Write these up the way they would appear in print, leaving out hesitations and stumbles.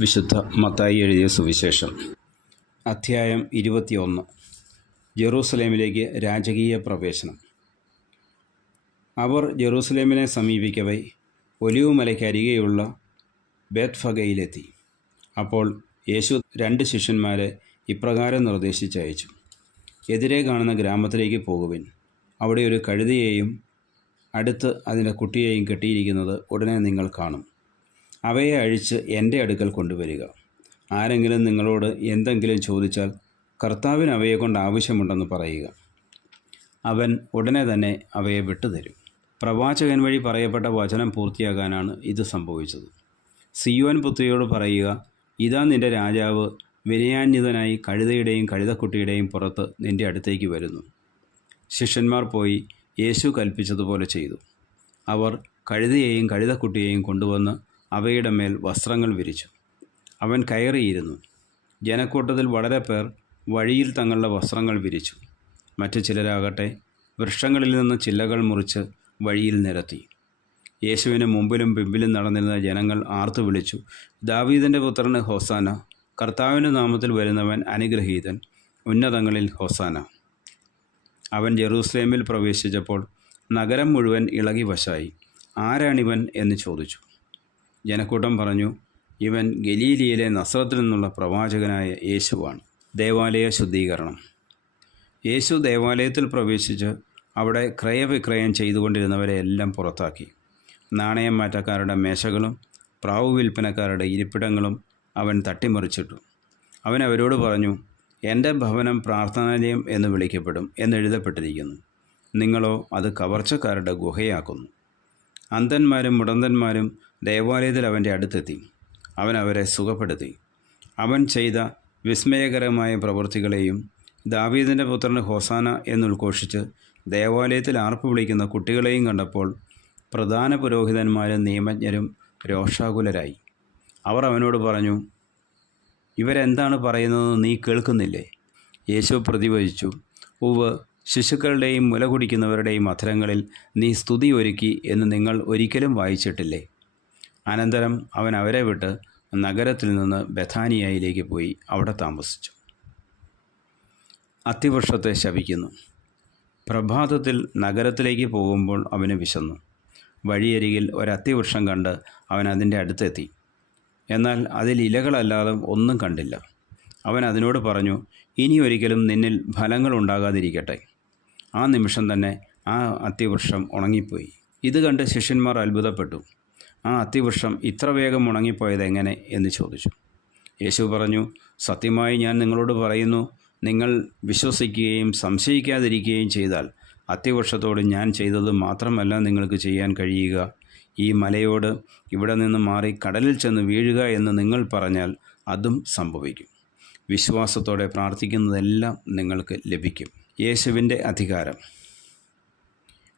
വിശുദ്ധ മത്തായി എഴുതിയ സുവിശേഷം അധ്യായം 21. ജെറൂസലേമിലേക്ക് രാജകീയ പ്രവേശനം. അവർ ജെറൂസലേമിനെ സമീപിക്കവേ ഒലിവുമലയ്ക്കരികെയുള്ള ബേത്ഫഗയിലെത്തി. അപ്പോൾ യേശു 2 ശിഷ്യന്മാരെ ഇപ്രകാരം നിർദ്ദേശിച്ചയച്ചു: എതിരെ കാണുന്ന ഗ്രാമത്തിലേക്ക് പോകുവിൻ. അവിടെ ഒരു കഴുതയെയും അടുത്ത് അതിൻ്റെ കുട്ടിയെയും കെട്ടിയിരിക്കുന്നത് ഉടനെ നിങ്ങൾ കാണും. അവയെ അഴിച്ച് എൻ്റെ അടുക്കൽ കൊണ്ടുവരിക. ആരെങ്കിലും നിങ്ങളോട് എന്തെങ്കിലും ചോദിച്ചാൽ കർത്താവിന് അവയെക്കൊണ്ട് ആവശ്യമുണ്ടെന്ന് പറയുക. അവൻ ഉടനെ തന്നെ അവയെ വിട്ടുതരും. പ്രവാചകൻ വഴി പറയപ്പെട്ട വചനം പൂർത്തിയാകാനാണ് ഇത് സംഭവിച്ചത്. സിയോൻ പുത്രിയോട് പറയുക, ഇതാ നിൻ്റെ രാജാവ് വിനയാന്വിതനായി കഴുതയുടെയും കഴുതക്കുട്ടിയുടെയും പുറത്ത് നിൻ്റെ അടുത്തേക്ക് വരുന്നു. ശിഷ്യന്മാർ പോയി യേശു കൽപ്പിച്ചതുപോലെ ചെയ്തു. അവർ കഴുതയെയും കഴുതക്കുട്ടിയെയും കൊണ്ടുവന്ന് അവയുടെ മേൽ വസ്ത്രങ്ങൾ വിരിച്ചു. അവൻ കയറിയിരുന്നു. ജനക്കൂട്ടത്തിൽ വളരെ പേർ വഴിയിൽ തങ്ങളുടെ വസ്ത്രങ്ങൾ വിരിച്ചു. മറ്റു ചിലരാകട്ടെ വൃക്ഷങ്ങളിൽ നിന്ന് ചില്ലകൾ മുറിച്ച് വഴിയിൽ നിരത്തി. യേശുവിന് മുമ്പിലും പിമ്പിലും നടന്നിരുന്ന ജനങ്ങൾ ആർത്തു വിളിച്ചു: ദാവീദിൻ്റെ പുത്രന് ഹോസാന! കർത്താവിൻ്റെ നാമത്തിൽ വരുന്നവൻ അനുഗ്രഹീതൻ! ഉന്നതങ്ങളിൽ ഹോസാന! അവൻ ജെറൂസലേമിൽ പ്രവേശിച്ചപ്പോൾ നഗരം മുഴുവൻ ഇളകി വശായി. ആരാണിവൻ എന്ന് ചോദിച്ചു. ജനക്കൂട്ടം പറഞ്ഞു: ഇവൻ ഗലീലിയയിലെ നസ്രത്തിൽ നിന്നുള്ള പ്രവാചകനായ യേശുവാണ്. ദേവാലയ ശുദ്ധീകരണം. യേശു ദേവാലയത്തിൽ പ്രവേശിച്ച് അവിടെ ക്രയവിക്രയം ചെയ്തുകൊണ്ടിരുന്നവരെ എല്ലാം പുറത്താക്കി. നാണയം മാറ്റക്കാരുടെ മേശകളും പ്രാവു വിൽപ്പനക്കാരുടെ ഇരിപ്പിടങ്ങളും അവൻ തട്ടിമറിച്ചിട്ടു. അവൻ അവരോട് പറഞ്ഞു: എൻ്റെ ഭവനം പ്രാർത്ഥനാലയം എന്ന് വിളിക്കപ്പെടും എന്നെഴുതപ്പെട്ടിരിക്കുന്നു. നിങ്ങളോ അത് കവർച്ചക്കാരുടെ ഗുഹയാക്കുന്നു. അന്ധന്മാരും മുടന്തന്മാരും ദേവാലയത്തിൽ അവൻ്റെ അടുത്തെത്തി. അവൻ അവരെ സുഖപ്പെടുത്തി. അവൻ ചെയ്ത വിസ്മയകരമായ പ്രവൃത്തികളെയും ദാവീദിൻ്റെ പുത്രന് ഹോസാന എന്നുദ്ഘോഷിച്ച് ദേവാലയത്തിൽ ആർപ്പ് വിളിക്കുന്ന കുട്ടികളെയും കണ്ടപ്പോൾ പ്രധാന പുരോഹിതന്മാരും നിയമജ്ഞരും രോഷാകുലരായി. അവർ അവനോട് പറഞ്ഞു: ഇവരെന്താണ് പറയുന്നതെന്ന് നീ കേൾക്കുന്നില്ലേ? യേശു പ്രതിവചിച്ചു: ഉവ്വ്, ശിശുക്കളുടെയും മുല കുടിക്കുന്നവരുടെയും അധരങ്ങളിൽ നീ സ്തുതി ഒരുക്കി എന്ന് നിങ്ങൾ ഒരിക്കലും വായിച്ചിട്ടില്ലേ? അനന്തരം അവൻ അവരെ വിട്ട് നഗരത്തിൽ നിന്ന് ബഥാനിയയിലേക്ക് പോയി അവിടെ താമസിച്ചു. അത്തിവൃക്ഷത്തെ ശപിക്കുന്നു. പ്രഭാതത്തിൽ നഗരത്തിലേക്ക് പോകുമ്പോൾ അവന് വിശന്നു. വഴിയരികിൽ ഒരത്തിവൃക്ഷം കണ്ട് അവൻ അതിൻ്റെ അടുത്തെത്തി. എന്നാൽ അതിൽ ഇലകളല്ലാതെ ഒന്നും കണ്ടില്ല. അവൻ അതിനോട് പറഞ്ഞു: ഇനി ഒരിക്കലും നിന്നിൽ ഫലങ്ങൾ ഉണ്ടാകാതിരിക്കട്ടെ. ആ നിമിഷം തന്നെ ആ അത്തിവൃക്ഷം ഉണങ്ങിപ്പോയി. ഇത് കണ്ട് ശിഷ്യന്മാർ അത്ഭുതപ്പെട്ടു. ആ അത്തിവൃക്ഷം ഇത്ര വേഗം ഉണങ്ങിപ്പോയത് എങ്ങനെ എന്ന് ചോദിച്ചു. യേശു പറഞ്ഞു: സത്യമായി ഞാൻ നിങ്ങളോട് പറയുന്നു, നിങ്ങൾ വിശ്വസിക്കുകയും സംശയിക്കാതിരിക്കുകയും ചെയ്താൽ അത്തിവൃക്ഷത്തോട് ഞാൻ ചെയ്തത് മാത്രമല്ല നിങ്ങൾക്ക് ചെയ്യാൻ കഴിയുക. ഈ മലയോട് ഇവിടെ നിന്ന് മാറി കടലിൽ ചെന്ന് വീഴുക എന്ന് നിങ്ങൾ പറഞ്ഞാൽ അതും സംഭവിക്കും. വിശ്വാസത്തോടെ പ്രാർത്ഥിക്കുന്നതെല്ലാം നിങ്ങൾക്ക് ലഭിക്കും. യേശുവിൻ്റെ അധികാരം.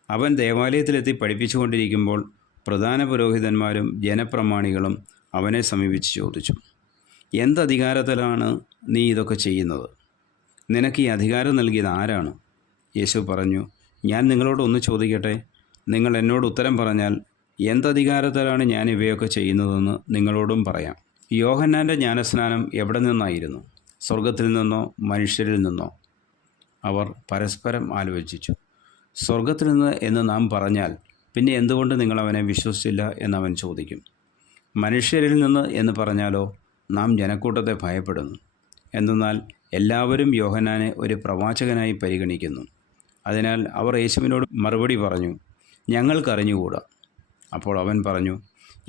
അവൻ ദേവാലയത്തിലെത്തി പഠിപ്പിച്ചുകൊണ്ടിരിക്കുമ്പോൾ പ്രധാന പുരോഹിതന്മാരും ജനപ്രമാണികളും അവനെ സമീപിച്ച് ചോദിച്ചു: എന്തധികാരത്തിലാണ് നീ ഇതൊക്കെ ചെയ്യുന്നത്? നിനക്ക് ഈ അധികാരം നൽകിയത് ആരാണ്? യേശു പറഞ്ഞു: ഞാൻ നിങ്ങളോട് ഒന്ന് ചോദിക്കട്ടെ. നിങ്ങൾ എന്നോട് ഉത്തരം പറഞ്ഞാൽ എന്തധികാരത്തിലാണ് ഞാൻ ഇവയൊക്കെ ചെയ്യുന്നതെന്ന് നിങ്ങളോടും പറയാം. യോഹന്നാൻ്റെ ജ്ഞാനസ്നാനം എവിടെ നിന്നായിരുന്നു? സ്വർഗത്തിൽ നിന്നോ മനുഷ്യരിൽ നിന്നോ? അവർ പരസ്പരം ആലോചിച്ചു. സ്വർഗത്തിൽ നിന്ന് എന്ന് നാം പറഞ്ഞാൽ പിന്നെ എന്തുകൊണ്ട് നിങ്ങൾ അവനെ വിശ്വസിച്ചില്ല എന്നവൻ ചോദിക്കും. മനുഷ്യരിൽ നിന്ന് എന്ന് പറഞ്ഞാലോ നാം ജനക്കൂട്ടത്തെ ഭയപ്പെടുന്നു. എന്തെന്നാൽ എല്ലാവരും യോഹന്നാനെ ഒരു പ്രവാചകനായി പരിഗണിക്കുന്നു. അതിനാൽ അവർ യേശുവിനോട് മറുപടി പറഞ്ഞു: ഞങ്ങൾക്കറിഞ്ഞുകൂടാ. അപ്പോൾ അവൻ പറഞ്ഞു: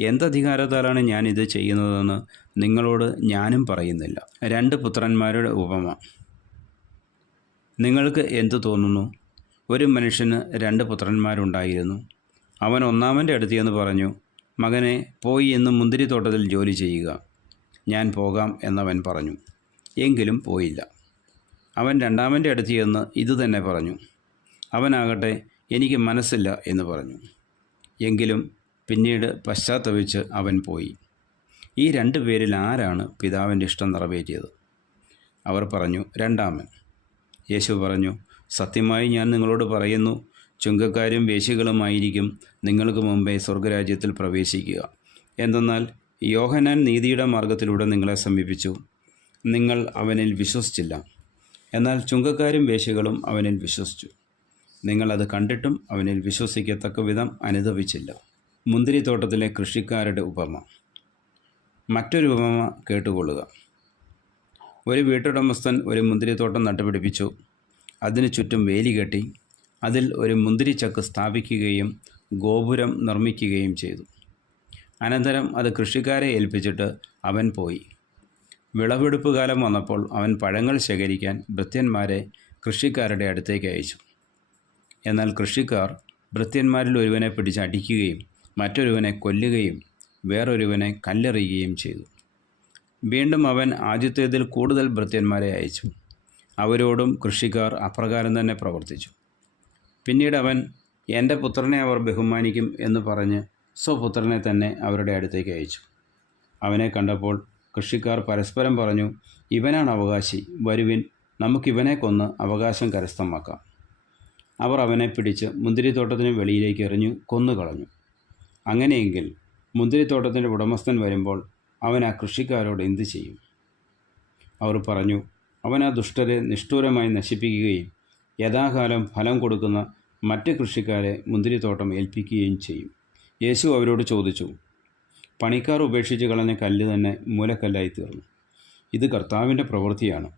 എന്തധികാരത്താലാണ് ഞാനിത് ചെയ്യുന്നതെന്ന് നിങ്ങളോട് ഞാനും പറയുന്നില്ല. 2 പുത്രന്മാരുടെ ഉപമ. നിങ്ങൾക്ക് എന്തു തോന്നുന്നു? ഒരു മനുഷ്യന് 2 പുത്രന്മാരുണ്ടായിരുന്നു. അവൻ ഒന്നാമൻ്റെ അടുത്ത് എന്ന് പറഞ്ഞു: മകനെ, പോയി ഇന്ന് മുന്തിരിത്തോട്ടത്തിൽ ജോലി ചെയ്യുക. ഞാൻ പോകാം എന്നവൻ പറഞ്ഞു. എങ്കിലും പോയില്ല. അവൻ രണ്ടാമൻ്റെ അടുത്ത് എന്ന് ഇതുതന്നെ പറഞ്ഞു. അവനാകട്ടെ, എനിക്ക് മനസ്സില്ല എന്ന് പറഞ്ഞു. എങ്കിലും പിന്നീട് പശ്ചാത്തപിച്ച് അവൻ പോയി. ഈ 2 പേരിൽ ആരാണ് പിതാവിൻ്റെ ഇഷ്ടം നിറവേറ്റിയത്? അവർ പറഞ്ഞു: രണ്ടാമൻ. യേശു പറഞ്ഞു: സത്യമായി ഞാൻ നിങ്ങളോട് പറയുന്നു, ചുങ്കക്കാരും വേശ്യകളുമായിരിക്കും നിങ്ങൾക്ക് മുമ്പേ സ്വർഗരാജ്യത്തിൽ പ്രവേശിക്കുക. എന്തെന്നാൽ യോഹന്നാൻ നീതിയുടെ മാർഗത്തിലൂടെ നിങ്ങളെ സമീപിച്ചു, നിങ്ങൾ അവനിൽ വിശ്വസിച്ചില്ല. എന്നാൽ ചുങ്കക്കാരും വേശ്യകളും അവനിൽ വിശ്വസിച്ചു. നിങ്ങളത് കണ്ടിട്ടും അവനിൽ വിശ്വസിക്കത്തക്ക വിധം അനുതപിച്ചില്ല. മുന്തിരിത്തോട്ടത്തിലെ കൃഷിക്കാരുടെ ഉപമ. മറ്റൊരു ഉപമ കേട്ടുകൊള്ളുക. ഒരു വീട്ടുടമസ്ഥൻ ഒരു മുന്തിരിത്തോട്ടം നട്ടുപിടിപ്പിച്ചു. അതിനു ചുറ്റും വേലി കെട്ടി അതിൽ ഒരു മുന്തിരിച്ചക്ക് സ്ഥാപിക്കുകയും ഗോപുരം നിർമ്മിക്കുകയും ചെയ്തു. അനന്തരം അത് കൃഷിക്കാരെ ഏൽപ്പിച്ചിട്ട് അവൻ പോയി. വിളവെടുപ്പ് കാലം വന്നപ്പോൾ അവൻ പഴങ്ങൾ ശേഖരിക്കാൻ ഭൃത്യന്മാരെ കൃഷിക്കാരുടെ അടുത്തേക്ക് അയച്ചു. എന്നാൽ കൃഷിക്കാർ ഭൃത്യന്മാരിൽ ഒരുവനെ പിടിച്ച് അടിക്കുകയും മറ്റൊരുവനെ കൊല്ലുകയും വേറൊരുവനെ കല്ലെറിയുകയും ചെയ്തു. വീണ്ടും അവൻ ആദ്യത്തേതിൽ കൂടുതൽ ഭൃത്യന്മാരെ അയച്ചു. അവരോടും കൃഷിക്കാർ അപ്രകാരം തന്നെ പ്രവർത്തിച്ചു. പിന്നീട് അവൻ, എൻ്റെ പുത്രനെ അവർ ബഹുമാനിക്കും എന്ന് പറഞ്ഞ് സ്വപുത്രനെ തന്നെ അവരുടെ അടുത്തേക്ക് അയച്ചു. അവനെ കണ്ടപ്പോൾ കൃഷിക്കാർ പരസ്പരം പറഞ്ഞു, ഇവനാണ് അവകാശി, വരുവിൻ, നമുക്കിവനെ കൊന്ന് അവകാശം കരസ്ഥമാക്കാം. അവർ അവനെ പിടിച്ച് മുന്തിരിത്തോട്ടത്തിന് വെളിയിലേക്ക് എറിഞ്ഞു കൊന്നുകളഞ്ഞു. അങ്ങനെയെങ്കിൽ മുന്തിരിത്തോട്ടത്തിൻ്റെ ഉടമസ്ഥൻ വരുമ്പോൾ അവൻ ആ കൃഷിക്കാരോട് എന്തു ചെയ്യും? അവർ പറഞ്ഞു, അവൻ ആ ദുഷ്ടരെ നിഷ്ഠൂരമായി നശിപ്പിക്കുകയും യഥാകാലം ഫലം കൊടുക്കുന്ന മറ്റ് കൃഷിക്കാരെ മുന്തിരിത്തോട്ടം ഏൽപ്പിക്കുകയും ചെയ്യും. യേശു അവരോട് ചോദിച്ചു, പണിക്കാർ ഉപേക്ഷിച്ച് കളഞ്ഞ കല്ല് തന്നെ മൂലക്കല്ലായി തീർന്നു. ഇത് കർത്താവിൻ്റെ പ്രവൃത്തിയാണ്.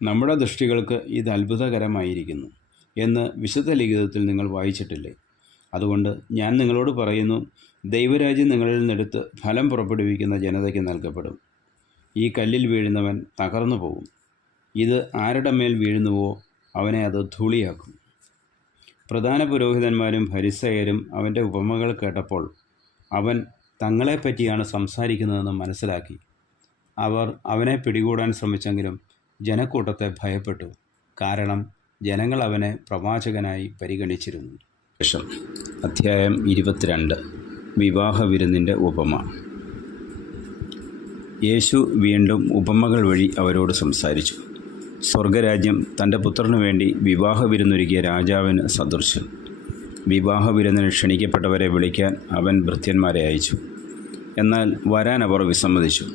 നമ്മുടെ ദൃഷ്ടികൾക്ക് ഇത് അത്ഭുതകരമായിരിക്കുന്നു എന്ന് വിശുദ്ധ ലിഖിതത്തിൽ നിങ്ങൾ വായിച്ചിട്ടില്ലേ? അതുകൊണ്ട് ഞാൻ നിങ്ങളോട് പറയുന്നു, ദൈവരാജ്യം നിങ്ങളിൽ നിന്നെടുത്ത് ഫലം പുറപ്പെടുവിക്കുന്ന ജനതയ്ക്ക് നൽകപ്പെടും. ഈ കല്ലിൽ വീഴുന്നവൻ തകർന്നു പോകും. ഇത് ആരുടെ മേൽ വീഴുന്നുവോ അവനെ അത് ധൂളിയാക്കും. പ്രധാന പുരോഹിതന്മാരും ഫരിസയരും അവൻ്റെ ഉപമകൾ കേട്ടപ്പോൾ അവൻ തങ്ങളെപ്പറ്റിയാണ് സംസാരിക്കുന്നതെന്ന് മനസ്സിലാക്കി. അവർ അവനെ പിടികൂടാൻ ശ്രമിച്ചെങ്കിലും ജനക്കൂട്ടത്തെ ഭയപ്പെട്ടു. കാരണം ജനങ്ങൾ അവനെ പ്രവാചകനായി പരിഗണിച്ചിരുന്നു. ശേഷം അധ്യായം 22. വിവാഹ വിരുന്നിൻ്റെ ഉപമ. യേശു വീണ്ടും ഉപമകൾ വഴി അവരോട് സംസാരിച്ചു. സ്വർഗരാജ്യം തൻ്റെ പുത്രനു വേണ്ടി വിവാഹ വിരുന്നൊരുക്കിയ രാജാവിന് സദൃശ്യം. വിവാഹ വിരുന്നിന് ക്ഷണിക്കപ്പെട്ടവരെ വിളിക്കാൻ അവൻ ഭൃത്യന്മാരെ അയച്ചു. എന്നാൽ വരാൻ അവർ വിസമ്മതിച്ചു.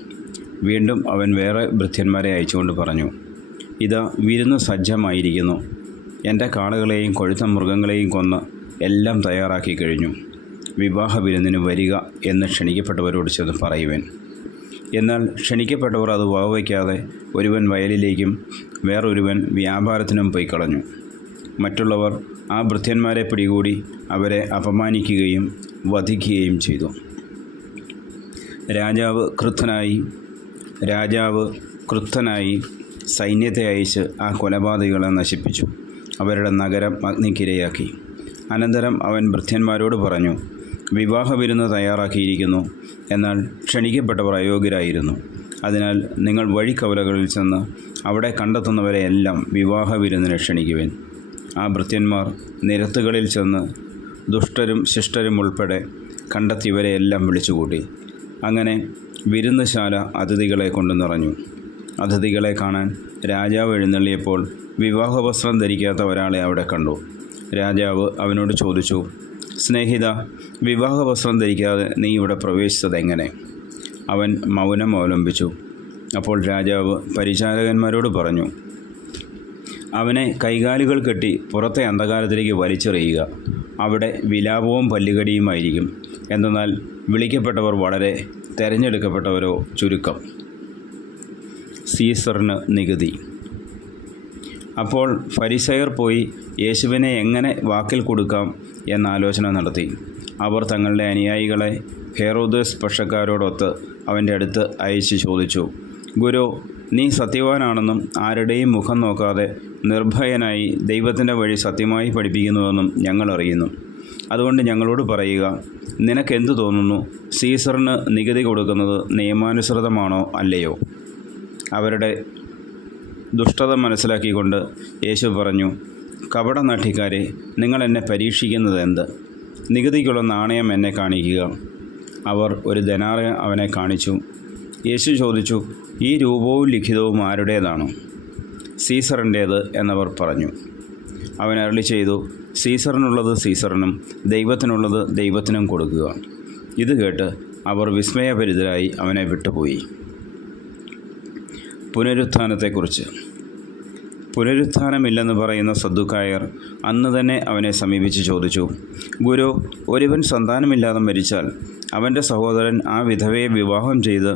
വീണ്ടും അവൻ വേറെ ഭൃത്യന്മാരെ അയച്ചുകൊണ്ട് പറഞ്ഞു, ഇതാ വിരുന്ന് സജ്ജമായിരിക്കുന്നു. എൻ്റെ കാളകളെയും കൊഴുത്ത മൃഗങ്ങളെയും കൊന്ന് എല്ലാം തയ്യാറാക്കി കഴിഞ്ഞു. വിവാഹ വിരുന്നിന് വരിക എന്ന് ക്ഷണിക്കപ്പെട്ടവരോട് ചെന്ന് പറയുവൻ. എന്നാൽ ക്ഷണിക്കപ്പെട്ടവർ അത് വകവയ്ക്കാതെ ഒരുവൻ വയലിലേക്കും വേറൊരുവൻ വ്യാപാരത്തിനും പോയി കളഞ്ഞു. മറ്റുള്ളവർ ആ ഭൃത്യന്മാരെ പിടികൂടി അവരെ അപമാനിക്കുകയും വധിക്കുകയും ചെയ്തു. രാജാവ് ക്രുദ്ധനായി സൈന്യത്തെ അയച്ച് ആ കൊലപാതകികളെ നശിപ്പിച്ചു. അവരുടെ നഗരം അഗ്നിക്കിരയാക്കി. അനന്തരം അവൻ ഭൃത്യന്മാരോട് പറഞ്ഞു, വിവാഹ വിരുന്ന് തയ്യാറാക്കിയിരിക്കുന്നു, എന്നാൽ ക്ഷണിക്കപ്പെട്ടവർ അയോഗ്യരായിരുന്നു. അതിനാൽ നിങ്ങൾ വഴിക്കവലകളിൽ ചെന്ന് അവിടെ കണ്ടെത്തുന്നവരെയെല്ലാം വിവാഹ വിരുന്നിന് ക്ഷണിക്കുവിൻ. ആ ഭൃത്യന്മാർ നിരത്തുകളിൽ ചെന്ന് ദുഷ്ടരും ശിഷ്ടരും ഉൾപ്പെടെ കണ്ടെത്തിയവരെയെല്ലാം വിളിച്ചുകൂട്ടി. അങ്ങനെ വിരുന്നുശാല അതിഥികളെ കൊണ്ട് നിറഞ്ഞു. അതിഥികളെ കാണാൻ രാജാവ് എഴുന്നള്ളിയപ്പോൾ വിവാഹവസ്ത്രം ധരിക്കാത്ത ഒരാളെ അവിടെ കണ്ടു. രാജാവ് അവനോട് ചോദിച്ചു, സ്നേഹിത, വിവാഹവസ്ത്രം ധരിക്കാതെ നീ ഇവിടെ പ്രവേശിച്ചത് എങ്ങനെ? അവൻ മൗനം അവലംബിച്ചു. അപ്പോൾ രാജാവ് പരിചാരകന്മാരോട് പറഞ്ഞു, അവനെ കൈകാലുകൾ കെട്ടി പുറത്തെ അന്ധകാരത്തിലേക്ക് വലിച്ചെറിയുക. അവിടെ വിലാപവും പല്ലുകടിയുമായിരിക്കും. എന്തെന്നാൽ വിളിക്കപ്പെട്ടവർ വളരെ, തിരഞ്ഞെടുക്കപ്പെട്ടവരോ ചുരുക്കം. സീസറിന് നികുതി. അപ്പോൾ ഫരിസയർ പോയി യേശുവിനെ എങ്ങനെ വാക്കിൽ കൊടുക്കാം എന്നാലോചന നടത്തി. അവർ തങ്ങളുടെ അനുയായികളെ ഹെറോദസ് പക്ഷക്കാരോടൊത്ത് അവൻ്റെ അടുത്ത് അയച്ച് ചോദിച്ചു, ഗുരു, നീ സത്യവാനാണെന്നും ആരുടെയും മുഖം നോക്കാതെ നിർഭയനായി ദൈവത്തിൻ്റെ വഴി സത്യമായി പഠിപ്പിക്കുന്നുവെന്നും ഞങ്ങൾ അറിയുന്നു. അതുകൊണ്ട് ഞങ്ങളോട് പറയുക, നിനക്കെന്തു തോന്നുന്നു? സീസറിന് നികുതി കൊടുക്കുന്നത് നിയമാനുസൃതമാണോ അല്ലയോ? അവരുടെ ദുഷ്ടത മനസ്സിലാക്കിക്കൊണ്ട് യേശു പറഞ്ഞു, കപടനാട്യക്കാരെ, നിങ്ങൾ എന്നെ പരീക്ഷിക്കുന്നത് എന്ത്? നികുതിക്കുള്ള നാണയം എന്നെ കാണിക്കുക. അവർ ഒരു ദനാറ് അവനെ കാണിച്ചു. യേശു ചോദിച്ചു, ഈ രൂപവും ലിഖിതവും ആരുടേതാണ്? സീസറിൻ്റേത് എന്നവർ പറഞ്ഞു. അവൻ അരുളി ചെയ്തു, സീസറിനുള്ളത് സീസറിനും ദൈവത്തിനുള്ളത് ദൈവത്തിനും കൊടുക്കുക. ഇത് കേട്ട് അവർ വിസ്മയഭരിതരായി അവനെ വിട്ടുപോയി. പുനരുത്ഥാനത്തെക്കുറിച്ച്. പുനരുത്ഥാനമില്ലെന്ന് പറയുന്ന സദ്ദുക്കായർ അന്ന് തന്നെ അവനെ സമീപിച്ച് ചോദിച്ചു, ഗുരു, ഒരുവൻ സന്താനമില്ലാതെ മരിച്ചാൽ അവൻ്റെ സഹോദരൻ ആ വിധവയെ വിവാഹം ചെയ്ത്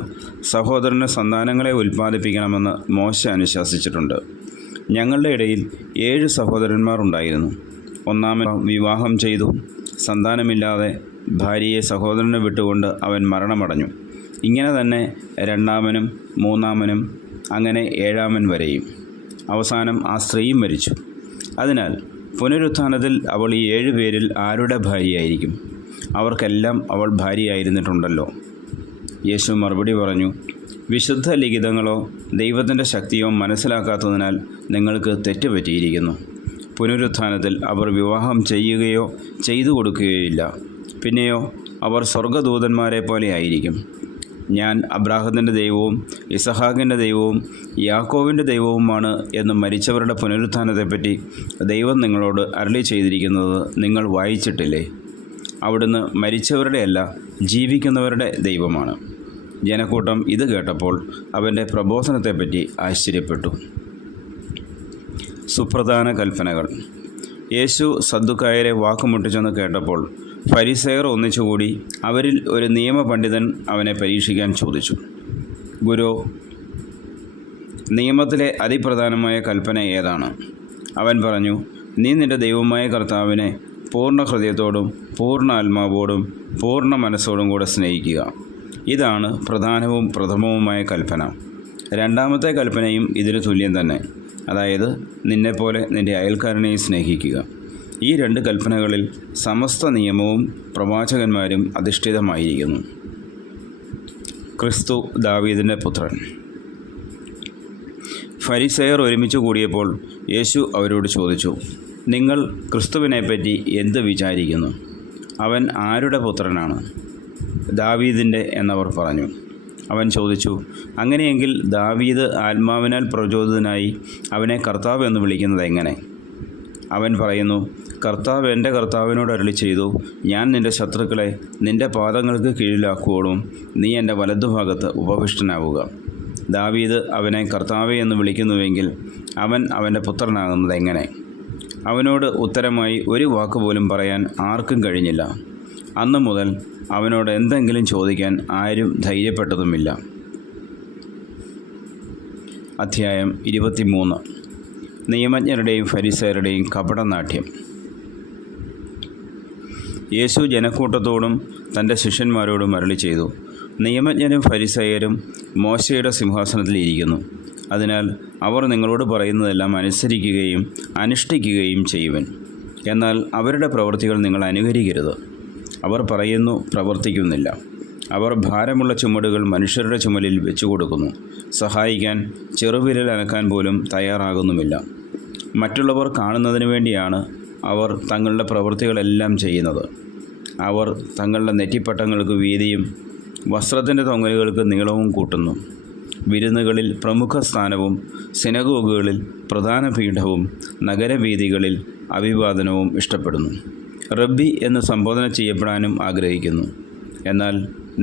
സഹോദരന് സന്താനങ്ങളെ ഉൽപ്പാദിപ്പിക്കണമെന്ന് മോശ അനുശാസിച്ചിട്ടുണ്ട്. ഞങ്ങളുടെ ഇടയിൽ 7 സഹോദരന്മാർ ഉണ്ടായിരുന്നു. ഒന്നാമൻ വിവാഹം ചെയ്തു. സന്താനമില്ലാതെ ഭാര്യയെ സഹോദരന് വിട്ടുകൊണ്ട് അവൻ മരണമടഞ്ഞു. ഇങ്ങനെ തന്നെ രണ്ടാമനും മൂന്നാമനും അങ്ങനെ 7-ാമൻ വരെയും. അവസാനം ആ സ്ത്രീയും മരിച്ചു. അതിനാൽ പുനരുത്ഥാനത്തിൽ അവൾ ഈ 7 പേരിൽ ആരുടെ ഭാര്യയായിരിക്കും? അവർക്കെല്ലാം അവൾ ഭാര്യയായിരുന്നിട്ടുണ്ടല്ലോ. യേശു മറുപടി പറഞ്ഞു, വിശുദ്ധ ലിഖിതങ്ങളോ ദൈവത്തിൻ്റെ ശക്തിയോ മനസ്സിലാക്കാത്തതിനാൽ നിങ്ങൾക്ക് തെറ്റുപറ്റിയിരിക്കുന്നു. പുനരുത്ഥാനത്തിൽ അവർ വിവാഹം ചെയ്യുകയോ ചെയ്തു കൊടുക്കുകയോ ഇല്ല. പിന്നെയോ അവർ സ്വർഗ്ഗദൂതന്മാരെ പോലെ ആയിരിക്കും. ഞാൻ അബ്രാഹത്തിൻ്റെ ദൈവവും ഇസഹാക്കിൻ്റെ ദൈവവും യാക്കോവിൻ്റെ ദൈവവുമാണ് എന്ന് മരിച്ചവരുടെ പുനരുത്ഥാനത്തെപ്പറ്റി ദൈവം നിങ്ങളോട് അരുളി ചെയ്തിരിക്കുന്നത് നിങ്ങൾ വായിച്ചിട്ടില്ലേ? അവിടുന്ന് മരിച്ചവരുടെയല്ല, ജീവിക്കുന്നവരുടെ ദൈവമാണ്. ജനക്കൂട്ടം ഇത് കേട്ടപ്പോൾ അവൻ്റെ പ്രബോധനത്തെപ്പറ്റി ആശ്ചര്യപ്പെട്ടു. സുപ്രധാന കൽപ്പനകൾ. യേശു സദ്ദുക്കായരെ വാക്കുമുട്ടിച്ചെന്ന് കേട്ടപ്പോൾ ഫരിസേയർ ഒന്നിച്ചുകൂടി അവരിൽ ഒരു നിയമപണ്ഡിതൻ അവനെ പരീക്ഷിക്കാൻ ചോദിച്ചു, ഗുരു, നിയമത്തിലെ അതിപ്രധാനമായ കൽപ്പന ഏതാണ്? അവൻ പറഞ്ഞു, നീ നിൻ്റെ ദൈവമായ കർത്താവിനെ പൂർണ്ണ ഹൃദയത്തോടും പൂർണ്ണ ആത്മാവോടും പൂർണ്ണ മനസ്സോടും കൂടെ സ്നേഹിക്കുക. ഇതാണ് പ്രധാനവും പ്രഥമവുമായ കൽപ്പന. രണ്ടാമത്തെ കൽപ്പനയും ഇതിന് തുല്യം തന്നെ, അതായത് നിന്നെപ്പോലെ നിൻ്റെ അയൽക്കാരനെയും സ്നേഹിക്കുക. ഈ 2 കൽപ്പനകളിൽ സമസ്ത നിയമവും പ്രവാചകന്മാരും അധിഷ്ഠിതമായിരിക്കുന്നു. ക്രിസ്തു ദാവീദിൻ്റെ പുത്രൻ. ഫരിസേയർ ഒരുമിച്ച് കൂടിയപ്പോൾ യേശു അവരോട് ചോദിച്ചു, നിങ്ങൾ ക്രിസ്തുവിനെപ്പറ്റി എന്ത് വിചാരിക്കുന്നു? അവൻ ആരുടെ പുത്രനാണ്? ദാവീദിൻ്റെ എന്നവർ പറഞ്ഞു. അവൻ ചോദിച്ചു, അങ്ങനെയെങ്കിൽ ദാവീദ് ആത്മാവിനാൽ പ്രചോദിതനായി അവനെ കർത്താവ് എന്ന് വിളിക്കുന്നത് എങ്ങനെ? അവൻ പറയുന്നു, കർത്താവ് എൻ്റെ കർത്താവിനോട് അരുളി ചെയ്തു, ഞാൻ നിൻ്റെ ശത്രുക്കളെ നിൻ്റെ പാദങ്ങൾക്ക് കീഴിലാക്കുവോളും നീ എൻ്റെ വലതുഭാഗത്ത് ഉപവിഷ്ടനാവുക. ദാവീദ് അവനെ കർത്താവേ എന്ന് വിളിക്കുന്നുവെങ്കിൽ അവൻ അവൻ്റെ പുത്രനാകുന്നത് എങ്ങനെ? അവനോട് ഉത്തരമായി ഒരു വാക്കുപോലും പറയാൻ ആർക്കും കഴിഞ്ഞില്ല. അന്നു മുതൽ അവനോട് എന്തെങ്കിലും ചോദിക്കാൻ ആരും ധൈര്യപ്പെട്ടതുമില്ല. അധ്യായം 23. നിയമജ്ഞരുടെയും ഫരിസേയരുടെയും കപടനാട്യം. യേശു ജനക്കൂട്ടത്തോടും തൻ്റെ ശിഷ്യന്മാരോടും അരുളി ചെയ്തു, നിയമജ്ഞരും ഫരിസേയരും മോശയുടെ സിംഹാസനത്തിൽ ഇരിക്കുന്നു. അതിനാൽ അവർ നിങ്ങളോട് പറയുന്നതെല്ലാം അനുസരിക്കുകയും അനുഷ്ഠിക്കുകയും ചെയ്യുവൻ. എന്നാൽ അവരുടെ പ്രവൃത്തികൾ നിങ്ങൾ അനുകരിക്കരുത്. അവർ പറയുന്നു, പ്രവർത്തിക്കുന്നില്ല. അവർ ഭാരമുള്ള ചുമടുകൾ മനുഷ്യരുടെ ചുമലിൽ വെച്ചു കൊടുക്കുന്നു. സഹായിക്കാൻ ചെറുവിരൽ അനക്കാൻ പോലും തയ്യാറാകുന്നുമില്ല. മറ്റുള്ളവർ കാണുന്നതിന് വേണ്ടിയാണ് അവർ തങ്ങളുടെ പ്രവൃത്തികളെല്ലാം ചെയ്യുന്നത്. അവർ തങ്ങളുടെ നെറ്റിപ്പട്ടങ്ങൾക്ക് വീതിയും വസ്ത്രത്തിൻ്റെ തൊങ്ങലുകൾക്ക് നീളവും കൂട്ടുന്നു. വിരുന്നുകളിൽ പ്രമുഖ സ്ഥാനവും സിനഗോഗുകളിൽ പ്രധാന പീഠവും നഗരവീഥികളിൽ അഭിവാദനവും ഇഷ്ടപ്പെടുന്നു. റബ്ബി എന്ന് സംബോധന ചെയ്യപ്പെടാനും ആഗ്രഹിക്കുന്നു. എന്നാൽ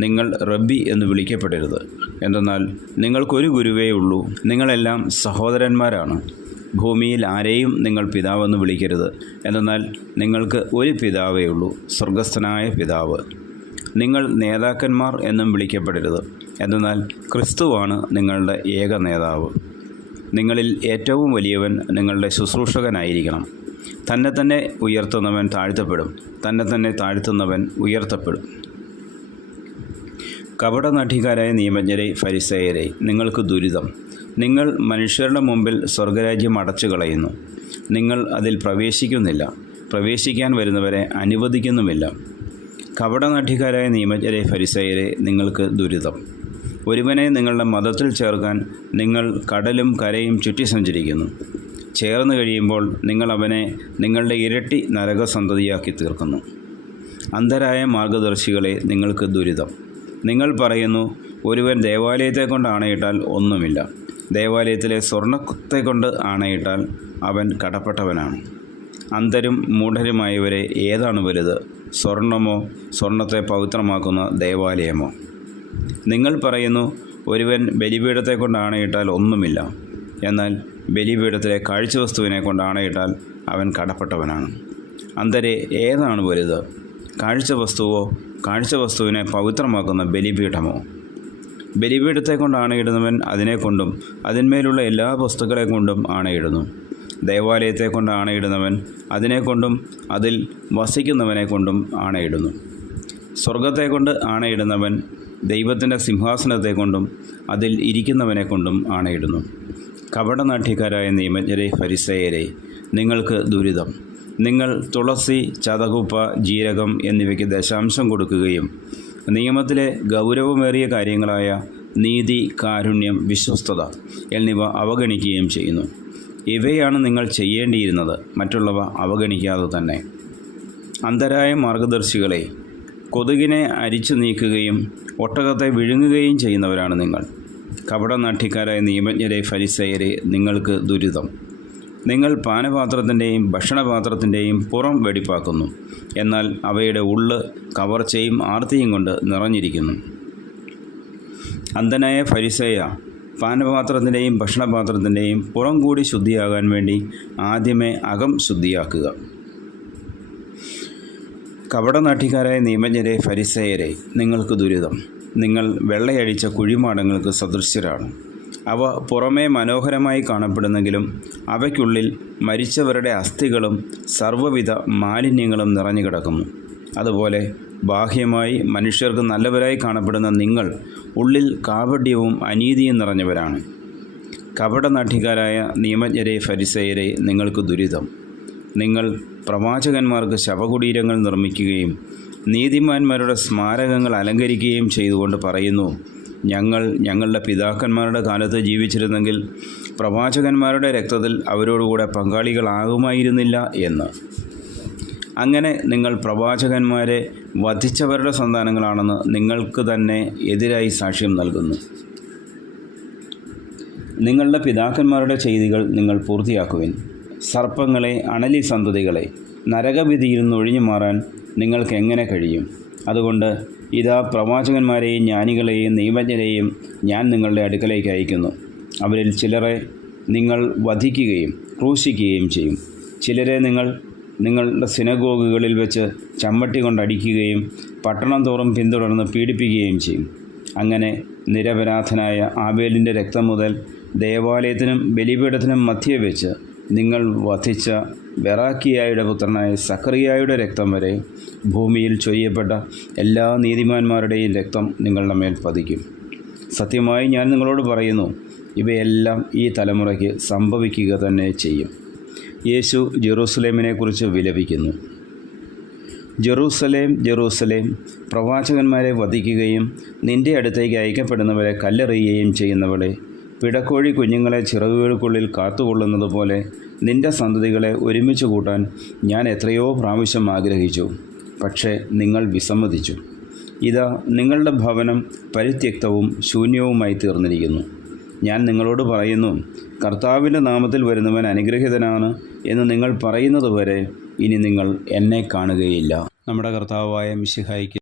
നിങ്ങൾ റബ്ബി എന്ന് വിളിക്കപ്പെടരുത്. എന്തെന്നാൽ നിങ്ങൾക്കൊരു ഗുരുവേ ഉള്ളൂ. നിങ്ങളെല്ലാം സഹോദരന്മാരാണ്. ഭൂമിയിൽ ആരെയും നിങ്ങൾ പിതാവെന്ന് വിളിക്കരുത്. എന്തെന്നാൽ നിങ്ങൾക്ക് ഒരു പിതാവേ ഉള്ളൂ, സ്വർഗസ്ഥനായ പിതാവ്. നിങ്ങൾ നേതാക്കന്മാർ എന്നും വിളിക്കപ്പെടരുത്. എന്തെന്നാൽ ക്രിസ്തുവാണ് നിങ്ങളുടെ ഏക നേതാവ്. നിങ്ങളിൽ ഏറ്റവും വലിയവൻ നിങ്ങളുടെ ശുശ്രൂഷകനായിരിക്കണം. തന്നെ ഉയർത്തുന്നവൻ താഴ്ത്തപ്പെടും, തന്നെ താഴ്ത്തുന്നവൻ ഉയർത്തപ്പെടും. കപടനാട്യക്കാരായ നിയമജ്ഞരെ, ഫരിസേയരെ, നിങ്ങൾക്ക് ദുരിതം. നിങ്ങൾ മനുഷ്യരുടെ മുമ്പിൽ സ്വർഗരാജ്യം അടച്ചു കളയുന്നു. നിങ്ങൾ അതിൽ പ്രവേശിക്കുന്നില്ല, പ്രവേശിക്കാൻ വരുന്നവരെ അനുവദിക്കുന്നുമില്ല. കപടനാട്യക്കാരായ നിയമജ്ഞരെ, ഫരിസേയരെ, നിങ്ങൾക്ക് ദുരിതം. ഒരുവനെ നിങ്ങളുടെ മതത്തിൽ ചേർക്കാൻ നിങ്ങൾ കടലും കരയും ചുറ്റി സഞ്ചരിക്കുന്നു. ചേർന്ന് കഴിയുമ്പോൾ നിങ്ങൾ അവനെ നിങ്ങളുടെ ഇരട്ടി നരകസന്തതിയാക്കി തീർക്കുന്നു. അന്ധരായ മാർഗദർശികളെ, നിങ്ങൾക്ക് ദുരിതം. നിങ്ങൾ പറയുന്നു, ഒരുവൻ ദേവാലയത്തെ കൊണ്ട് ആണയിട്ടാൽ ഒന്നുമില്ല, ദേവാലയത്തിലെ സ്വർണ്ണത്തെ കൊണ്ട് ആണയിട്ടാൽ അവൻ കടപ്പെട്ടവനാണ്. അന്ധരും മൂഢരുമായവരെ ഏതാണ് വലുത്? സ്വർണമോ, സ്വർണത്തെ പവിത്രമാക്കുന്ന ദേവാലയമോ? നിങ്ങൾ പറയുന്നു, ഒരുവൻ ബലിപീഠത്തെ കൊണ്ട് ആണയിട്ടാൽ ഒന്നുമില്ല. എന്നാൽ ബലിപീഠത്തിലെ കാഴ്ചവസ്തുവിനെ കൊണ്ട് ആണയിട്ടാൽ അവൻ കടപ്പെട്ടവനാണ്. അന്ധരെ ഏതാണ് വലുത്? കാഴ്ചവസ്തുവോ, കാഴ്ചവസ്തുവിനെ പവിത്രമാക്കുന്ന ബലിപീഠമോ? ബലിപീഠത്തെ കൊണ്ട് ആണയിടുന്നവൻ അതിനെക്കൊണ്ടും അതിന്മേലുള്ള എല്ലാ വസ്തുക്കളെ കൊണ്ടും ആണയിടുന്നു. ദേവാലയത്തെ കൊണ്ട് ആണയിടുന്നവൻ അതിനെക്കൊണ്ടും അതിൽ വസിക്കുന്നവനെ കൊണ്ടും ആണയിടുന്നു. സ്വർഗത്തെ കൊണ്ട് ആണയിടുന്നവൻ ദൈവത്തിൻ്റെ സിംഹാസനത്തെ കൊണ്ടും അതിൽ ഇരിക്കുന്നവനെ കൊണ്ടും ആണയിടുന്നു. കപടനാട്യക്കാരായ നിയമജ്ഞരെ, ഫരിസേയരെ, നിങ്ങൾക്ക് ദുരിതം! നിങ്ങൾ തുളസി, ചതകുപ്പ, ജീരകം എന്നിവയ്ക്ക് ദശാംശം കൊടുക്കുകയും നിയമത്തിലെ ഗൗരവമേറിയ കാര്യങ്ങളായ നീതി, കാരുണ്യം, വിശ്വസ്തത എന്നിവ അവഗണിക്കുകയും ചെയ്യുന്നു. ഇവയാണ് നിങ്ങൾ ചെയ്യേണ്ടിയിരുന്നത്, മറ്റുള്ളവ അവഗണിക്കാതെ തന്നെ. അന്ധരായ മാർഗദർശികളെ, കൊതുകിനെ അരിച്ചു നീക്കുകയും ഒട്ടകത്തെ വിഴുങ്ങുകയും ചെയ്യുന്നവരാണ് നിങ്ങൾ. കപടനാട്യക്കാരായ നിയമജ്ഞരെ, ഫരിസേയരെ, നിങ്ങൾക്ക് ദുരിതം! നിങ്ങൾ പാനപാത്രത്തിൻ്റെയും ഭക്ഷണപാത്രത്തിൻ്റെയും പുറം വെടിപ്പാക്കുന്നു, എന്നാൽ അവയുടെ ഉള്ള് കവർച്ചയും ആർത്തിയും കൊണ്ട് നിറഞ്ഞിരിക്കുന്നു. അന്ധനായ ഫരിസേയ, പാനപാത്രത്തിൻ്റെയും ഭക്ഷണപാത്രത്തിൻ്റെയും പുറം കൂടി ശുദ്ധിയാകാൻ വേണ്ടി ആദ്യമേ അകം ശുദ്ധിയാക്കുക. കപടനാട്യക്കാരായ നിയമജ്ഞരെ, ഫരിസേയരെ, നിങ്ങൾക്ക് ദുരിതം! നിങ്ങൾ വെള്ളയടിച്ച കുഴിമാടങ്ങൾക്ക് സദൃശ്യരാണ്. അവ പുറമേ മനോഹരമായി കാണപ്പെടുന്നെങ്കിലും അവയ്ക്കുള്ളിൽ മരിച്ചവരുടെ അസ്ഥികളും സർവ്വവിധ മാലിന്യങ്ങളും നിറഞ്ഞു കിടക്കുന്നു. അതുപോലെ ബാഹ്യമായി മനുഷ്യർക്ക് നല്ലവരായി കാണപ്പെടുന്ന നിങ്ങൾ ഉള്ളിൽ കാപട്യവും അനീതിയും നിറഞ്ഞവരാണ്. കപടനാട്യക്കാരായ നിയമജ്ഞരെ, ഫരിസേയരെ, നിങ്ങൾക്ക് ദുരിതം! നിങ്ങൾ പ്രവാചകന്മാർക്ക് ശവകുടീരങ്ങൾ നിർമ്മിക്കുകയും നീതിമാന്മാരുടെ സ്മാരകങ്ങൾ അലങ്കരിക്കുകയും ചെയ്തുകൊണ്ട് പറയുന്നു, ഞങ്ങൾ ഞങ്ങളുടെ പിതാക്കന്മാരുടെ കാലത്ത് ജീവിച്ചിരുന്നെങ്കിൽ പ്രവാചകന്മാരുടെ രക്തത്തിൽ അവരോടുകൂടെ പങ്കാളികളാകുമായിരുന്നില്ല എന്ന്. അങ്ങനെ നിങ്ങൾ പ്രവാചകന്മാരെ വധിച്ചവരുടെ സന്താനങ്ങളാണെന്ന് നിങ്ങൾക്ക് തന്നെ എതിരായി സാക്ഷ്യം നൽകുന്നു. നിങ്ങളുടെ പിതാക്കന്മാരുടെ ചെയ്തികൾ നിങ്ങൾ പൂർത്തിയാക്കുവിൻ. സർപ്പങ്ങളെ, അണലി സന്തതികളെ, നരകവിധിയിൽ നിന്ന് ഒഴിഞ്ഞു മാറാൻ നിങ്ങൾക്ക് എങ്ങനെ കഴിയും? അതുകൊണ്ട് ഇതാ, പ്രവാചകന്മാരെയും ജ്ഞാനികളെയും നിയമജ്ഞരെയും ഞാൻ നിങ്ങളുടെ അടുക്കലേക്ക് അയക്കുന്നു. അവരിൽ ചിലരെ നിങ്ങൾ വധിക്കുകയും ക്രൂശിക്കുകയും ചെയ്യും. ചിലരെ നിങ്ങൾ നിങ്ങളുടെ സിനഗോഗുകളിൽ വെച്ച് ചമ്മട്ടി കൊണ്ടടിക്കുകയും പട്ടണം തോറും പിന്തുടർന്ന് പീഡിപ്പിക്കുകയും ചെയ്യും. അങ്ങനെ നിരപരാധനായ ആബേലിൻ്റെ രക്തം മുതൽ ദേവാലയത്തിനും ബലിപീഠത്തിനും മധ്യേ വെച്ച് നിങ്ങൾ വധിച്ച ബെറാക്കിയായുടെ പുത്രനായ സക്കറിയായുടെ രക്തം വരെ ഭൂമിയിൽ ചൊരിയപ്പെട്ട എല്ലാ നീതിമാന്മാരുടെയും രക്തം നിങ്ങളുടെ മേൽ പതിക്കും. സത്യമായി ഞാൻ നിങ്ങളോട് പറയുന്നു, ഇവയെല്ലാം ഈ തലമുറയ്ക്ക് സംഭവിക്കുക തന്നെ ചെയ്യും. യേശു ജെറൂസലേമിനെക്കുറിച്ച് വിലപിക്കുന്നു. ജെറൂസലേം, ജെറൂസലേം, പ്രവാചകന്മാരെ വധിക്കുകയും നിൻ്റെ അടുത്തേക്ക് അയക്കപ്പെടുന്നവരെ കല്ലെറിയുകയും ചെയ്യുന്നവളെ, പിടക്കോഴി കുഞ്ഞുങ്ങളെ ചിറകുകൾക്കുള്ളിൽ കാത്തുകൊള്ളുന്നത് പോലെ നിൻ്റെ സന്തതികളെ ഒരുമിച്ച് കൂട്ടാൻ ഞാൻ എത്രയോ പ്രാവശ്യം ആഗ്രഹിച്ചു, പക്ഷേ നിങ്ങൾ വിസമ്മതിച്ചു. ഇതാ, നിങ്ങളുടെ ഭവനം പരിത്യക്തവും ശൂന്യവുമായി തീർന്നിരിക്കുന്നു. ഞാൻ നിങ്ങളോട് പറയുന്നു, കർത്താവിൻ്റെ നാമത്തിൽ വരുന്നവൻ അനുഗ്രഹീതനാണ് എന്ന് നിങ്ങൾ പറയുന്നതുവരെ ഇനി നിങ്ങൾ എന്നെ കാണുകയില്ല. നമ്മുടെ കർത്താവായ മിശിഹായ്ക്ക്